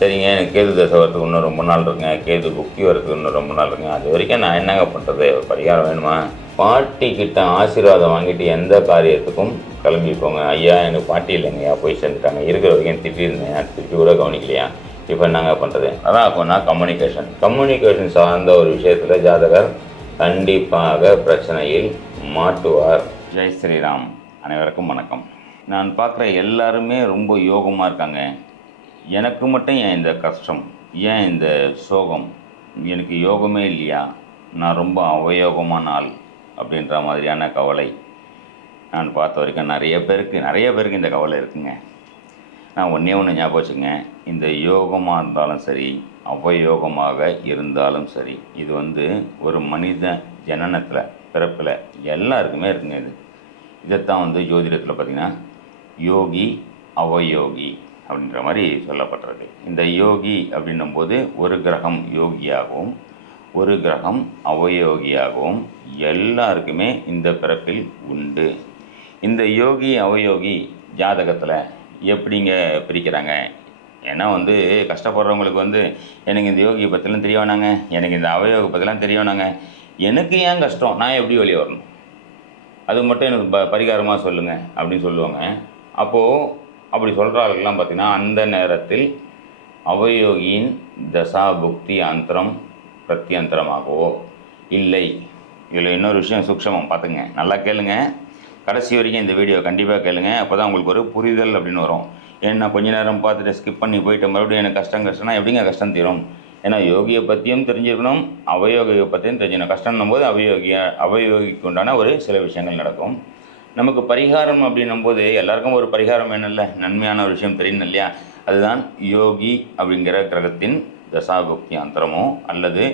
சரிங்க, எனக்கு கேது தசை வரத்துக்கு இன்னும் ரொம்ப நாள் இருக்குங்க, கேது புக்தி வரத்துக்கு இன்னும் ரொம்ப நாள் இருக்குங்க, அது வரைக்கும் நான் என்னங்க பண்ணுறது, பரிகாரம் வேணுமா? பாட்டிக்கிட்ட ஆசீர்வாதம் வாங்கிட்டு எந்த காரியத்துக்கும் கிளம்பி போங்க. ஐயா எனக்கு பாட்டி இல்லைங்கய்யா, போய் சேர்ந்துட்டாங்க, இருக்கிற வரைக்கும் திட்டிருந்தேன், திருப்பி கூட கவனிக்கலையா, இப்போ என்னங்க பண்ணுறது? அதான் அப்போனா கம்யூனிகேஷன் சார்ந்த ஒரு விஷயத்தில் ஜாதகர் கண்டிப்பாக பிரச்சனையில் மாட்டுவார். ஜெய் ஸ்ரீராம். அனைவருக்கும் வணக்கம். நான் பார்க்குற எல்லாருமே ரொம்ப யோகமாக இருக்காங்க. எனக்கு மட்டும் ஏன் இந்த கஷ்டம், ஏன் இந்த சோகம், எனக்கு யோகமே இல்லையா, நான் ரொம்ப அவயோகமான ஆள் அப்படின்ற மாதிரியான கவலை நான் பார்த்த வரைக்கும் நிறைய பேருக்கு இந்த கவலை இருக்குங்க. நான் ஒன்றே ஒன்று ஞாபகம் வச்சுங்க, இந்த யோகமாக இருந்தாலும் சரி, அவயோகமாக இருந்தாலும் சரி, இது ஒரு மனித ஜனனத்தில் பிறப்பில் எல்லாருக்குமே இருக்குங்க. இதைத்தான் ஜோதிடத்தில் பார்த்திங்கன்னா யோகி அவயோகி அப்படின்ற மாதிரி சொல்லப்பட்டிருக்கு. இந்த யோகி அப்படின்னும்போது ஒரு கிரகம் யோகியாகவும் ஒரு கிரகம் அவயோகியாகவும் எல்லாருக்குமே இந்த பிறப்பில் உண்டு. இந்த யோகி அவயோகி ஜாதகத்தில் எப்படிங்க பிரிக்கிறாங்க? ஏன்னா கஷ்டப்படுறவங்களுக்கு எனக்கு இந்த யோகியை பற்றிலாம் தெரிய வேணாங்க, எனக்கு இந்த அவயோகை பற்றிலாம் தெரிய வேணாங்க, எனக்கு ஏன் கஷ்டம், நான் எப்படி வெளியே வரணும், அது மட்டும் எனக்கு பரிகாரமாக சொல்லுங்கள் அப்படின்னு சொல்லுவாங்க. அப்போது அப்படி சொல்கிற ஆளுக்கெல்லாம் பார்த்திங்கன்னா அந்த நேரத்தில் அவயோகியின் தசா புக்தி அந்தரம் பிரத்யந்தரமாகவோ இல்லை. இதில் இன்னொரு விஷயம் சூக்ஷமம் பார்த்துங்க, நல்லா கேளுங்க, கடைசி வரைக்கும் இந்த வீடியோ கண்டிப்பாக கேளுங்க, அப்போ தான் உங்களுக்கு ஒரு புரிதல் அப்படின்னு வரும். ஏன்னா கொஞ்ச நேரம் பார்த்துட்டு ஸ்கிப் பண்ணி போயிட்டு மறுபடியும் எனக்கு கஷ்டம்னா எப்படிங்க கஷ்டம் தீரும்? ஏன்னா யோகியை பற்றியும் தெரிஞ்சுக்கணும், அவயோகியை பற்றியும் தெரிஞ்சுக்கணும். கஷ்டம்னும் போது அவயோகிக்கு உண்டான ஒரு சில விஷயங்கள் நடக்கும். நமக்கு பரிகாரம் அப்படின்னும்போது எல்லாருக்கும் ஒரு பரிகாரம் வேணும்ல, நன்மையான ஒரு விஷயம் தெரியணும் இல்லையா? அதுதான் யோகி அப்படிங்கிற கிரகத்தின் தசாபுக்தி அந்தரமோ அல்லது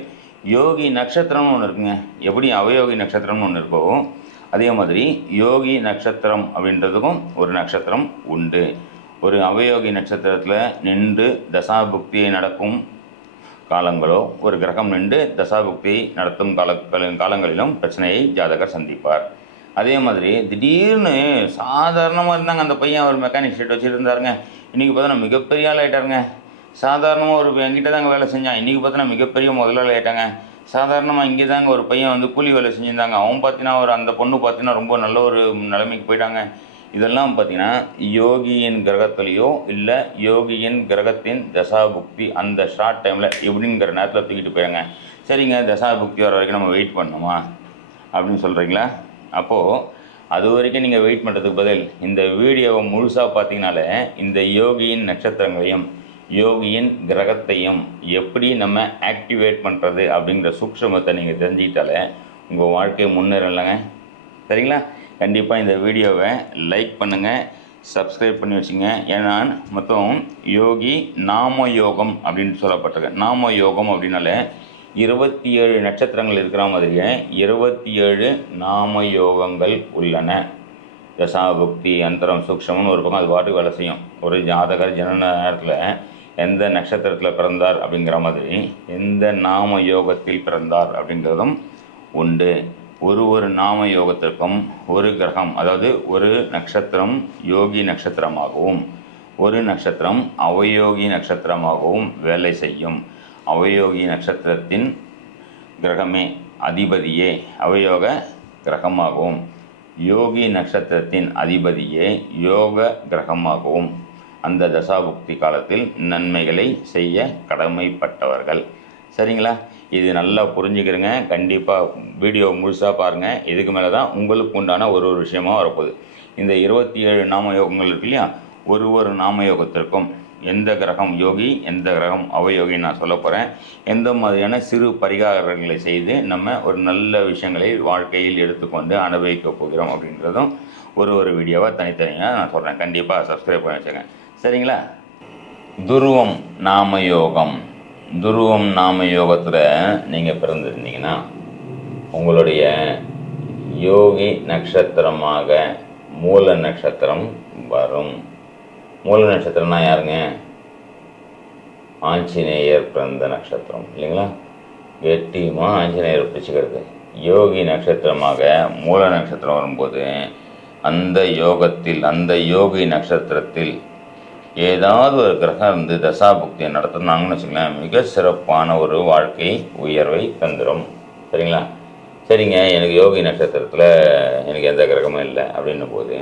யோகி நட்சத்திரம்னு ஒன்று இருக்குங்க. எப்படி அவயோகி நட்சத்திரம்னு ஒன்று இருக்கோ அதே மாதிரி யோகி நட்சத்திரம் அப்படின்றதுக்கும் ஒரு நட்சத்திரம் உண்டு. ஒரு அவயோகி நட்சத்திரத்தில் நின்று தசாபுக்தியை நடக்கும் காலங்களோ ஒரு கிரகம் நின்று தசாபுக்தியை நடத்தும் காலங்களிலும் பிரச்சனையை ஜாதகர் சந்திப்பார். அதே மாதிரி திடீர்னு சாதாரணமாக இருந்தாங்க அந்த பையன், ஒரு மெக்கானிக் ஷெட் வச்சுட்டு இருந்தாருங்க, இன்றைக்கி பார்த்தோன்னா மிகப்பெரிய ஆள் ஆகிட்டாருங்க. சாதாரணமாக ஒரு என்கிட்ட தாங்க வேலை செஞ்சான், இன்றைக்கி பார்த்தோன்னா மிகப்பெரிய முதலாளி ஆகிட்டாங்க. சாதாரணமாக இங்கே தாங்க ஒரு பையன் கூலி வேலை செஞ்சுருந்தாங்க, அவன் பார்த்தீங்கன்னா அந்த பொண்ணு பார்த்தீங்கன்னா ரொம்ப நல்ல ஒரு நிலைமைக்கு போயிட்டாங்க. இதெல்லாம் பார்த்தீங்கன்னா யோகியின் கிரகத்துலேயோ இல்லை யோகியின் கிரகத்தின் தசாபுக்தி அந்த ஷார்ட் டைமில் எப்படிங்கிற நேரத்தில் தூக்கிட்டு போயிடுங்க. சரிங்க, தசாபுக்தி வர வரைக்கும் நம்ம வெயிட் பண்ணணுமா அப்படின்னு சொல்கிறீங்களா? அப்போது அது வரைக்கும் நீங்கள் வெயிட் பண்ணுறதுக்கு பதில் இந்த வீடியோவை முழுசாக பார்த்தீங்கனாலே இந்த யோகியின் நட்சத்திரங்களையும் யோகியின் கிரகத்தையும் எப்படி நம்ம ஆக்டிவேட் பண்ணுறது அப்படிங்கிற சூக்ஷ்மத்தை நீங்கள் தெரிஞ்சுக்கிட்டாலே உங்கள் வாழ்க்கையை முன்னேறலைங்க. சரிங்களா? கண்டிப்பாக இந்த வீடியோவை லைக் பண்ணுங்கள், சப்ஸ்கிரைப் பண்ணி வச்சுங்க. ஏன்னா மொத்தம் யோகி நாம யோகம் அப்படின்னு சொல்லப்பட்டிருக்கு. நாம யோகம் அப்படின்னாலே 27 நட்சத்திரங்கள் இருக்கிற மாதிரியே 27 நாம யோகங்கள் உள்ளன. தசாபுக்தி அந்தரம் சூக்ஷம்னு ஒரு பக்கம் அது பாட்டுக்கு வேலை செய்யும். ஒரு ஜாதகர் ஜனன நேரத்தில் எந்த நட்சத்திரத்தில் பிறந்தார் அப்படிங்கிற மாதிரி எந்த நாம யோகத்தில் பிறந்தார் அப்படிங்கிறதும் உண்டு. ஒரு நாம யோகத்திற்கும் ஒரு கிரகம், அதாவது ஒரு நட்சத்திரம் யோகி நட்சத்திரமாகவும் ஒரு நட்சத்திரம் அவயோகி நட்சத்திரமாகவும் வேலை செய்யும். அவயோகி நட்சத்திரத்தின் கிரகமே அதிபதியே அவயோக கிரகமாகவும் யோகி நட்சத்திரத்தின் அதிபதியே யோக கிரகமாகவும் அந்த தசாபுக்தி காலத்தில் நன்மைகளை செய்ய கடமைப்பட்டவர்கள். சரிங்களா? இது நல்லா புரிஞ்சுக்கிறங்க. கண்டிப்பாக வீடியோ முழுசாக பாருங்கள். இதுக்கு மேலே தான் உங்களுக்கு உண்டான ஒரு விஷயமாக வரப்போகுது. இந்த 27 நாமயோகங்கள் இருக்கு இல்லையா, ஒரு நாமயோகத்திற்கும் எந்த கிரகம் யோகி எந்த கிரகம் அவயோகி நான் சொல்ல போகிறேன். எந்த மாதிரியான சிறு பரிகாரங்களை செய்து நம்ம ஒரு நல்ல விஷயங்களை வாழ்க்கையில் எடுத்துக்கொண்டு அனுபவிக்க போகிறோம் அப்படின்றதும் ஒரு வீடியோவாக தனித்தனியாக நான் சொல்கிறேன். கண்டிப்பாக சப்ஸ்கிரைப் பண்ணி வச்சுங்க. சரிங்களா? துருவம் நாமயோகத்தில் நீங்கள் பிறந்திருந்தீங்கன்னா உங்களுடைய யோகி நட்சத்திரமாக மூல நட்சத்திரம் வரும். மூல நட்சத்திரம்னா யாருங்க? ஆஞ்சநேயர் பிறந்த நட்சத்திரம் இல்லைங்களா? கெட்டியமாக ஆஞ்சநேயர் பிடிச்சிக்கிறது. யோகி நட்சத்திரமாக மூல நட்சத்திரம் வரும்போது அந்த யோகத்தில் அந்த யோகி நட்சத்திரத்தில் ஏதாவது ஒரு கிரகம் இருந்து தசாபுக்தியை நடத்துனாங்கன்னு வச்சுக்கலாம், மிக சிறப்பான ஒரு வாழ்க்கை உயர்வை தந்துடும். சரிங்களா? சரிங்க, எனக்கு யோகி நட்சத்திரத்தில் எனக்கு எந்த கிரகமும் இல்லை அப்படின்னும் போது,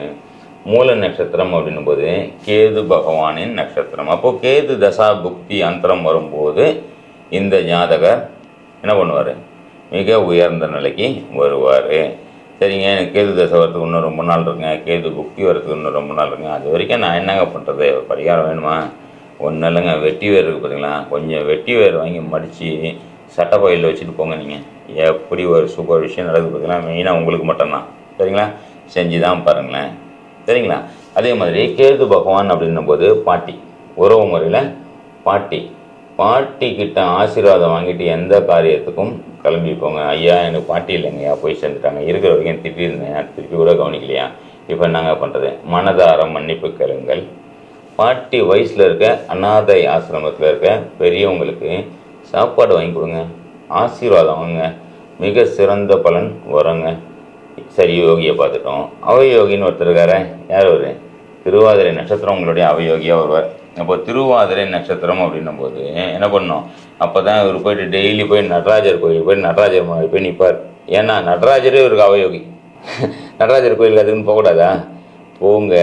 மூல நட்சத்திரம் அப்படின்னும் போது கேது பகவானின் நட்சத்திரம். அப்போது கேது தசா புக்தி அந்தரம் வரும்போது இந்த ஜாதகர் என்ன பண்ணுவார்? மிக உயர்ந்த நிலைக்கு வருவார். சரிங்க, எனக்கு கேது தசை வரத்துக்கு இன்னும் ரொம்ப நாள் இருக்குங்க, கேது புக்தி வரத்துக்கு இன்னும் ரொம்ப நாள் இருக்குங்க, அது வரைக்கும் நான் என்னங்க பண்ணுறது? பரிகாரம் வேணுமா? ஒன்றும் இல்லைங்க, வெட்டி வேர் இருக்குது பார்த்தீங்களா, கொஞ்சம் வெட்டி வேர் வாங்கி மடித்து சட்டை பையில் வச்சுட்டு போங்க. நீங்கள் எப்படி ஒரு சூப்பர் விஷயம் நடக்குது பார்த்தீங்களா, மெயினாக உங்களுக்கு மட்டும்தான். சரிங்களா? செஞ்சு தான் பாருங்களேன். சரிங்களா? அதே மாதிரி கேது பகவான் அப்படின்னும் போது பாட்டி, உறவு முறையில் பாட்டி கிட்ட ஆசீர்வாதம் வாங்கிட்டு எந்த காரியத்துக்கும் கிளம்பி போங்க. ஐயா எனக்கு பாட்டி இல்லைங்கய்யா, போய் சேர்ந்துட்டாங்க, இருக்கிற வரைக்கும் திட்டிருந்தேன், திருப்பி கூட கவனிக்கலையா, இப்போ என்னங்க பண்ணுறது? மனதார மன்னிப்பு கேளுங்கள். பாட்டி வயசில் இருக்க அனாதை ஆசிரமத்தில் இருக்க பெரியவங்களுக்கு சாப்பாடு வாங்கி கொடுங்க, ஆசீர்வாதம் வாங்க, மிக சிறந்த பலன் வருங்க. சரி, யோகியை பார்த்துட்டோம். அவயோகின்னு ஒருத்தர் இருக்கார, யார் ஒரு திருவாதிரை நட்சத்திரம் உங்களுடைய அவயோகியாக வருவார். அப்போ திருவாதிரை நட்சத்திரம் அப்படின்னும் போது என்ன பண்ணணும்? அப்போ தான் இவர் போயிட்டு டெய்லி போய் நடராஜர் கோயில் போய் நடராஜர் மாதிரி போய் நிற்பார். ஏன்னா நடராஜரே இவருக்கு அவயோகி. நடராஜர் கோயிலுக்கு அதுக்குன்னு போகக்கூடாதா? போங்க,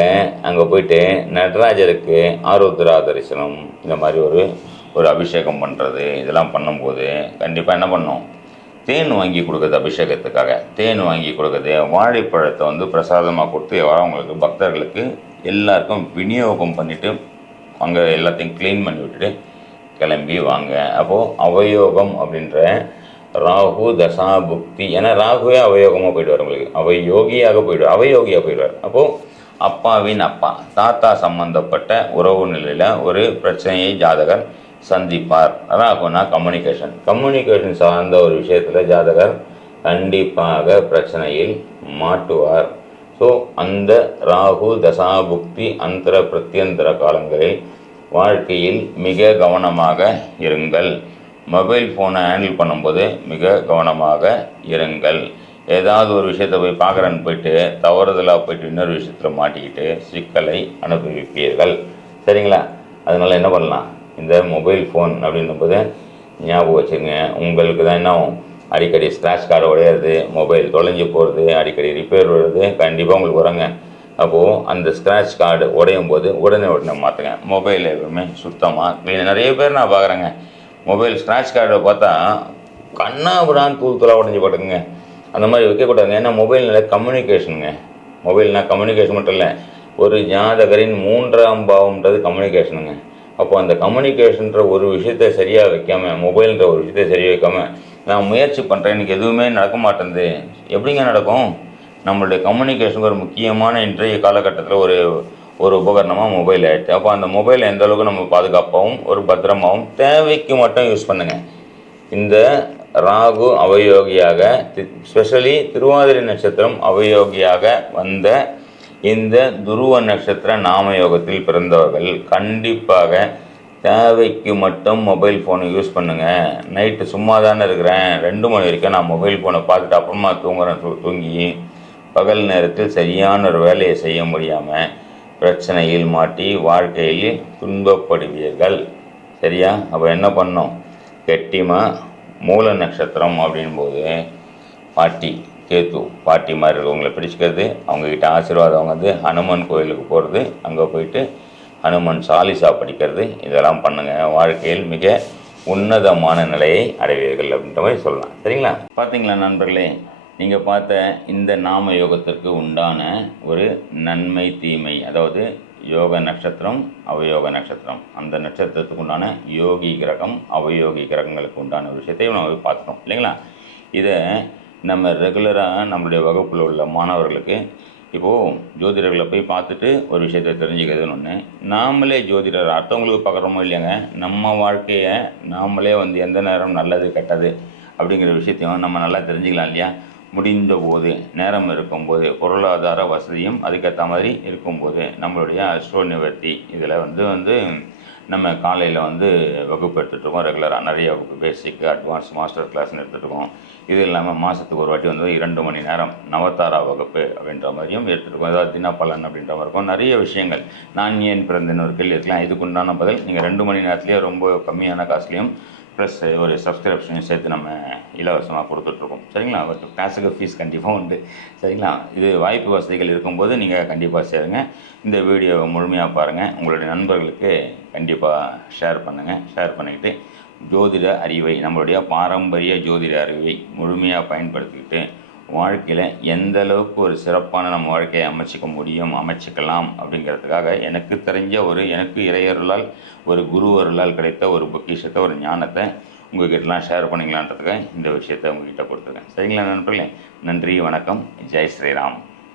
அங்கே போயிட்டு நடராஜருக்கு ஆருத்ரா தரிசனம், இந்த மாதிரி ஒரு அபிஷேகம் பண்ணுறது, இதெல்லாம் பண்ணும்போது கண்டிப்பாக என்ன பண்ணணும்? தேன் வாங்கி கொடுக்குறது, அபிஷேகத்துக்காக தேன் வாங்கி கொடுக்குறது, வாழைப்பழத்தை பிரசாதமாக கொடுத்து வரவங்களுக்கு பக்தர்களுக்கு எல்லாருக்கும் விநியோகம் பண்ணிவிட்டு அங்கே எல்லாத்தையும் க்ளீன் பண்ணி விட்டுட்டு கிளம்பி வாங்க. அப்போது அவயோகம் அப்படின்ற ராகு தசா புக்தி, ஏன்னா ராகுவே அவயோகமாக போயிடுவார், உங்களுக்கு அவயோகியாக போயிடுவார். அப்போது அப்பாவின் அப்பா, தாத்தா சம்பந்தப்பட்ட உறவு நிலையில் ஒரு பிரச்சனையை ஜாதகர் சந்திப்பார். ராகுனா கம்யூனிகேஷன் சார்ந்த ஒரு விஷயத்தில் ஜாதகர் கண்டிப்பாக பிரச்சனையில் மாட்டுவார். ஸோ அந்த ராகு தசாபுக்தி அந்தர பிரத்யந்தர காலங்களில் வாழ்க்கையில் மிக கவனமாக இருங்கள். மொபைல் ஃபோனை ஹேண்டில் பண்ணும்போது மிக கவனமாக இருங்கள். ஏதாவது ஒரு விஷயத்தை போய் பார்க்குறேன்னு போயிட்டு தவறுதலாக போயிட்டு இன்னொரு விஷயத்தில் மாட்டிக்கிட்டு சிக்கலை அனுபவிப்பீர்கள். சரிங்களா? அதனால் என்ன பண்ணலாம்? இந்த மொபைல் ஃபோன் அப்படின்னும் போது ஞாபகம் வச்சுங்க, உங்களுக்கு தான் என்ன அடிக்கடி ஸ்க்ராட்ச் கார்டு உடையிறது, மொபைல் தொலைஞ்சி போகிறது, அடிக்கடி ரிப்பேர் வருது, கண்டிப்பாக உங்களுக்கு வருங்க. அப்போது அந்த ஸ்க்ராட்ச் கார்டு உடையும் போது உடனே மாற்றுங்க. மொபைல் எப்பவுமே சுத்தமாக க்ளீன். நிறைய பேர் நான் பார்க்குறேங்க, மொபைல் ஸ்க்ராட்ச் கார்டை பார்த்தா கண்ணாபுரான் தூளாக உடஞ்சி போட்டுக்குங்க. அந்த மாதிரி வைக்கக்கூடாதுங்க. ஏன்னா மொபைல்னால கம்யூனிகேஷனுங்க. மொபைல்னால் கம்யூனிகேஷன் மட்டும் இல்லை, ஒரு ஜாதகரின் 3ஆம் பாவம்ன்றது கம்யூனிகேஷனுங்க. அப்போ அந்த கம்யூனிகேஷன்ற ஒரு விஷயத்தை சரியாக வைக்காமல், மொபைல்ன்ற ஒரு விஷயத்தை சரியாக வைக்காமல் நான் முயற்சி பண்ணுறேன், எனக்கு எதுவுமே நடக்க மாட்டேங்குது. எப்படிங்க நடக்கும்? நம்மளுடைய கம்யூனிகேஷனுக்கு ஒரு முக்கியமான இன்றைய காலகட்டத்தில் ஒரு உபகரணமாக மொபைல் ஆகிடுச்சு. அப்போ அந்த மொபைலை எந்த அளவுக்கு நம்ம பாதுகாப்பாகவும் ஒரு பத்திரமாகவும் தேவைக்கு மட்டும் யூஸ் பண்ணுங்கள். இந்த ராகு அவயோகியாக, ஸ்பெஷலி திருவாதிரை நட்சத்திரம் அவயோகியாக வந்த இந்த துருவ நட்சத்திர நாமயோகத்தில் பிறந்தவர்கள் கண்டிப்பாக தேவைக்கு மட்டும் மொபைல் ஃபோனை யூஸ் பண்ணுங்கள். நைட்டு சும்மா தானே இருக்கிறேன், 2 மணி வரைக்கும் நான் மொபைல் ஃபோனை பார்த்துட்டு அப்புறமா தூங்கி பகல் நேரத்தில் சரியான ஒரு வேலையை செய்ய முடியாமல் பிரச்சனையில் மாட்டி வாழ்க்கையில் துன்பப்படுவீர்கள். சரியா? அப்போ என்ன பண்ணோம்? கெட்டிமாக மூல நட்சத்திரம் அப்படின்போது பாட்டி மாதிரி இருக்கவங்களை பிடிச்சிக்கிறது, அவங்கக்கிட்ட ஆசீர்வாதம் வாங்குறது, ஹனுமன் கோயிலுக்கு போகிறது, அங்கே போயிட்டு ஹனுமன் சாலிசா படிக்கிறது, இதெல்லாம் பண்ணுங்கள். வாழ்க்கையில் மிக உன்னதமான நிலையை அடைவீர்கள் அப்படின்ற மாதிரி சொல்லலாம். சரிங்களா? பார்த்தீங்களா நண்பர்களே, நீங்கள் பார்த்த இந்த நாம யோகத்திற்கு உண்டான ஒரு நன்மை தீமை, அதாவது யோக நட்சத்திரம் அவயோக நட்சத்திரம், அந்த நட்சத்திரத்துக்கு உண்டான யோகி கிரகம் அவயோகி கிரகங்களுக்கு உண்டான விஷயத்தை நம்ம பார்த்துட்டோம் இல்லைங்களா? இதை நம்ம ரெகுலராக நம்மளுடைய வகுப்பில் உள்ள மாணவர்களுக்கு, இப்போது ஜோதிடர்களை போய் பார்த்துட்டு ஒரு விஷயத்தை தெரிஞ்சுக்கிறதுன்னு ஒன்று, நாமளே ஜோதிடர் அடுத்தவங்களுக்கு பார்க்குறோமோ இல்லையாங்க, நம்ம வாழ்க்கையை நாமளே எந்த நேரம் நல்லது கெட்டது அப்படிங்கிற விஷயத்தையும் நம்ம நல்லா தெரிஞ்சுக்கலாம் இல்லையா? முடிந்த போது, நேரம் இருக்கும்போது, பொருளாதார வசதியும் அதுக்கேற்ற மாதிரி இருக்கும்போது நம்மளுடைய அஸ்ட்ரோ நிவர்த்தி இதில் நம்ம காலையில் வந்து வகுப்பு எடுத்துகிட்ருக்கோம் ரெகுலராக. நிறைய வகுப்பு, பேசிக், அட்வான்ஸ், மாஸ்டர் கிளாஸ்னு எடுத்துகிட்ருக்கோம். இது இல்லாமல் மாதத்துக்கு ஒரு வாட்டி வந்து 2 மணி நேரம் நவதாரா வகுப்பு அப்படின்ற மாதிரியும் எடுத்துகிட்ருக்கோம். ஏதாவது தினப்பலன் அப்படின்ற மாதிரி இருக்கும். நிறைய விஷயங்கள். நான் ஏன் பிறந்தேன்னு ஒரு கேள்வி இருக்கலாம், இதுக்குண்டான பதில் நீங்கள் 2 மணி நேரத்துலேயே ரொம்ப கம்மியான காசுலேயும் ப்ளஸ் ஒரு சப்ஸ்கிரிப்ஷனையும் சேர்த்து நம்ம இலவசமாக கொடுத்துட்ருக்கோம். சரிங்களா? கிளாஸுக்கு ஃபீஸ் கண்டிப்பாக உண்டு. சரிங்களா? இது வாய்ப்பு வசதிகள் இருக்கும்போது நீங்கள் கண்டிப்பாக சேருங்க. இந்த வீடியோவை முழுமையாக பாருங்கள். உங்களுடைய நண்பர்களுக்கு கண்டிப்பாக ஷேர் பண்ணுங்கள். ஷேர் பண்ணிக்கிட்டு ஜோதிட அறிவை, நம்மளுடைய பாரம்பரிய ஜோதிட அறிவை முழுமையாக பயன்படுத்திக்கிட்டு வாழ்க்கையில் எந்த அளவுக்கு ஒரு சிறப்பான நம்ம வாழ்க்கையை அமைச்சிக்கலாம் அப்படிங்கிறதுக்காக எனக்கு தெரிஞ்ச எனக்கு இறையருளால், ஒரு குரு அருளால் கிடைத்த ஒரு பொக்கிஷத்தை, ஒரு ஞானத்தை உங்கள்கிட்டலாம் ஷேர் பண்ணிக்கலான்றதுக்காக இந்த விஷயத்தை உங்ககிட்ட கொடுத்துருக்கேன். சரிங்களா நண்பர்களே? நன்றி, வணக்கம், ஜெய் ஸ்ரீராம்.